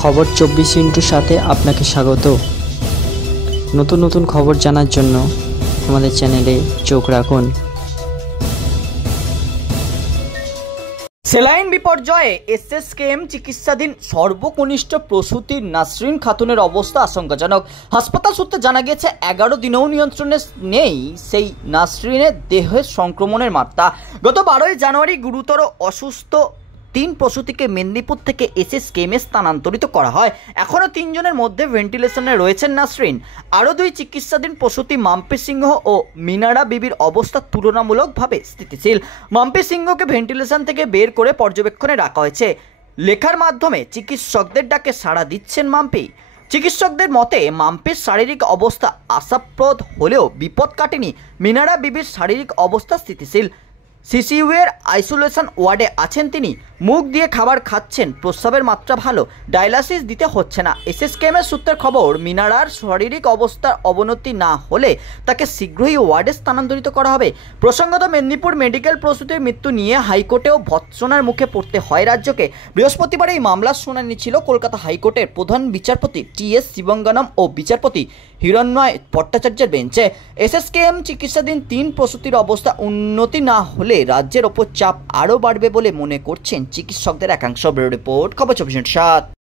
খবর 24 সাথে আপনাকে স্বাগত। নতুন নতুন খবর জানার জন্য আমাদের চ্যানেলে চোখ রাখুন। সেলাইন বিপর্যয়ে এসএসকেএম চিকিৎসাধীন সর্বকনিষ্ঠ প্রসূতি নাসরিন খাতুনের অবস্থা আশঙ্কাজনক। হাসপাতাল সূত্রে জানা গিয়েছে 11 দিনেও নিয়ন্ত্রণে নেই সেই নাসরিনের দেহে সংক্রমণের মাত্রা। গত 12ই জানুয়ারি গুরুতর অসুস্থ 3 প্রসূতিকে মেদিনীপুর থেকে এসএসকেএমে স্থানান্তরিত করা হয়। এখনও 3 জনের মধ্যে ভেন্টিলেশনে রয়েছেন নাসরিন। আরও 2 চিকিৎসাধীন প্রসূতি মাম্পি সিংহ ও মিনারা বিবির অবস্থা তুলনামূলকভাবে স্থিতিশীল। মাম্পি সিংহকে ভেন্টিলেশন থেকে বের করে পর্যবেক্ষণে রাখা হয়েছে। লেখার মাধ্যমে চিকিৎসকদের ডাকে সাড়া দিচ্ছেন মাম্পি। চিকিৎসকদের মতে মাম্পির শারীরিক অবস্থা আশাপ্রদ হলেও বিপদ কাটেনি। মিনারা বিবির শারীরিক অবস্থা স্থিতিশীল। সিসিইউ এর আইসোলেশন ওয়ার্ডে আছেন তিনি। মুখ দিয়ে খাবার খাচ্ছেন, প্রস্রাবের মাত্রা ভালো, ডায়ালাইসিস দিতে হচ্ছে না। এসএসকেএমের সূত্রের খবর, মিনারার শারীরিক অবস্থার অবনতি না হলে তাকে শীঘ্রই ওয়ার্ডে স্থানান্তরিত করা হবে। প্রসঙ্গত, মেদিনীপুর মেডিকেল প্রসূতির মৃত্যু নিয়ে হাইকোর্টেও ভৎসনার মুখে পড়তে হয় রাজ্যকে। বৃহস্পতিবার এই মামলার শুনানি ছিল কলকাতা হাইকোর্টের প্রধান বিচারপতি টি.এস. শিবঙ্গনম ও বিচারপতি হিরণ্ময় ভট্টাচার্যের বেঞ্চে। এসএসকেএম চিকিৎসাধীন 3 প্রসূতির অবস্থা উন্নতি না হলে রাজ্যের ওপর চাপ আরও বাড়বে বলে মনে করছেন চিকিৎসকদের একাংশ। ব্যুরো রিপোর্ট, খবর 24/7।